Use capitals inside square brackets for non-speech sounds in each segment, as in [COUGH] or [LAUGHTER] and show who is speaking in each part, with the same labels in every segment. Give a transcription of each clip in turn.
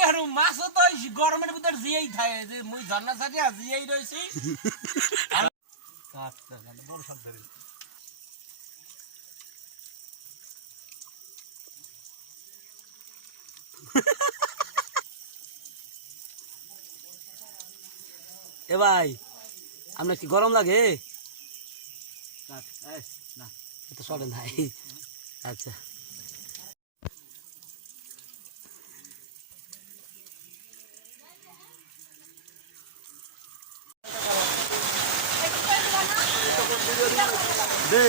Speaker 1: হারু মাছও তো গরমের ভিতর জিয়েই থাকে যে মুই ঝর্ণা ছাড়িয়া জিয়েই রইছি আর- কাট, কাট, কাট, বড় শব্দ রে।
Speaker 2: এ ভাই আপনার কি গরম লাগে?
Speaker 1: না।
Speaker 2: তো সরে নাই। আচ্ছা।
Speaker 3: দে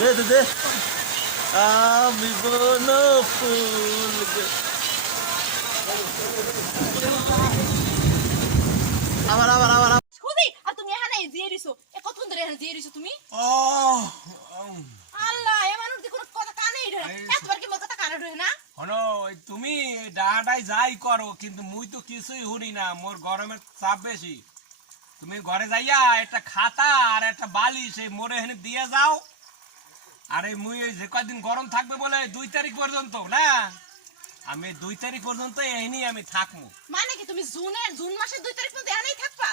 Speaker 3: দে দে দে আমি বন ফুল আবার আবার আবার।
Speaker 4: খুদি আর তুমি এখানে জিয়ে দিছো। এ কতক্ষণ ধরে এখানে জিয়ে দিছো তুমি?
Speaker 1: উম,
Speaker 4: আল্লাহ এ মানুষ দি কোনো কথা কানেই ধরে এতবার কি মোর কথা কানে ধরে না?
Speaker 1: এই তুমি ডাহাটাই যাই করো কিন্তু মুই তো কিছুই হুরি না। মোর গরমের চাপ বেশি। তুমি ঘরে যাইয়া একটা খাতা আর একটা বালিশ এই মোরে এখানে দিয়ে যাও। আর এই মুই যে কয়দিন গরম থাকবে বলে দুই তারিখ পর্যন্ত না? আমি দুই তারিখ পর্যন্ত এখানেই আমি থাকব।
Speaker 4: মানে কি তুমি জুনের জুন মাসের দুই তারিখ পর্যন্ত এখানেই থাকবা?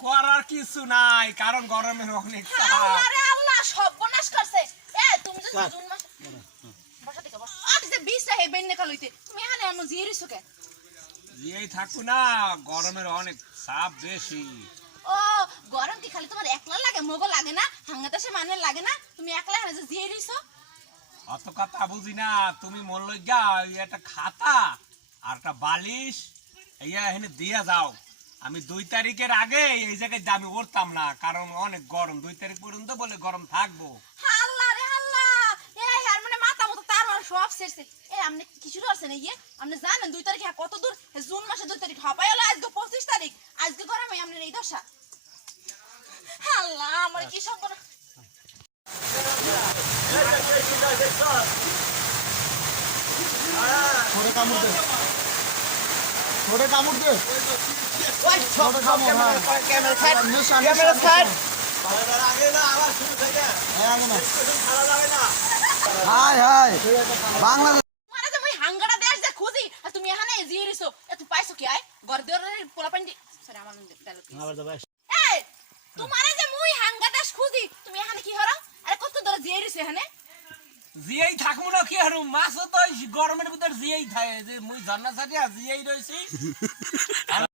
Speaker 1: করার কিছু নাই কারণ গরমের অনেক চাপ
Speaker 4: আল্লাহ সর্বনাশ করছে। এ তুমি যে
Speaker 3: কাট।
Speaker 4: জুন মাস বসা থেকে বসা। আর যে বিশটা হে বেন্নে কালইতে। তুমি এখানে এমন জিয়ে দিছো কে?
Speaker 1: এই থাকব না গরমের অনেক চাপ বেশি।
Speaker 4: ও গরম কি খালি তোমার একলা লাগে মগো লাগে না হাঙ্গাতে সে মানে লাগে না। তুমি একলা জিয়ে
Speaker 1: অত কথা বুঝি না তুমি লইগা ওই একটা খাতা আর একটা বালিশ ইয়া এখানে দিয়া যাও। আমি দুই তারিখের আগে এই জায়গায় আমি উঠতাম না কারণ অনেক গরম। দুই তারিখ পর্যন্ত বলে গরম থাকব।
Speaker 4: আল্লাহ রে আল্লাহ এই আর মানে মাথা মতো তার মানে সব শেষে এ আপনি কিছু করছেন ইয়ে? আপনি জানেন দুই তারিখে কত দূর? জুন মাসে দুই তারিখ হবাই হলো আজকে পঁচিশ তারিখ। আজকে গরমে আপনার এই দশা। আল্লাহ আমার কি সব
Speaker 3: ছোটে কামড় দে ছোটে কামড়
Speaker 4: তুমি এখানে জিয়ে দিছো এ তুই পাইছো কি আয় দেওয়ার সরি আমার ডায়লগ যে মুই হাঙ্গা দেশ খুঁজি কি হরো আরে কত ধরে জিয়ে দিছো এখানে?
Speaker 1: জিয়েই থাকব না কি হারু মাছ তো গরমের ভিতর জিয়াই থাকে যে মুই ঝর্ণা ছাড়িয়া জিয়াই রইছি। আর [LAUGHS]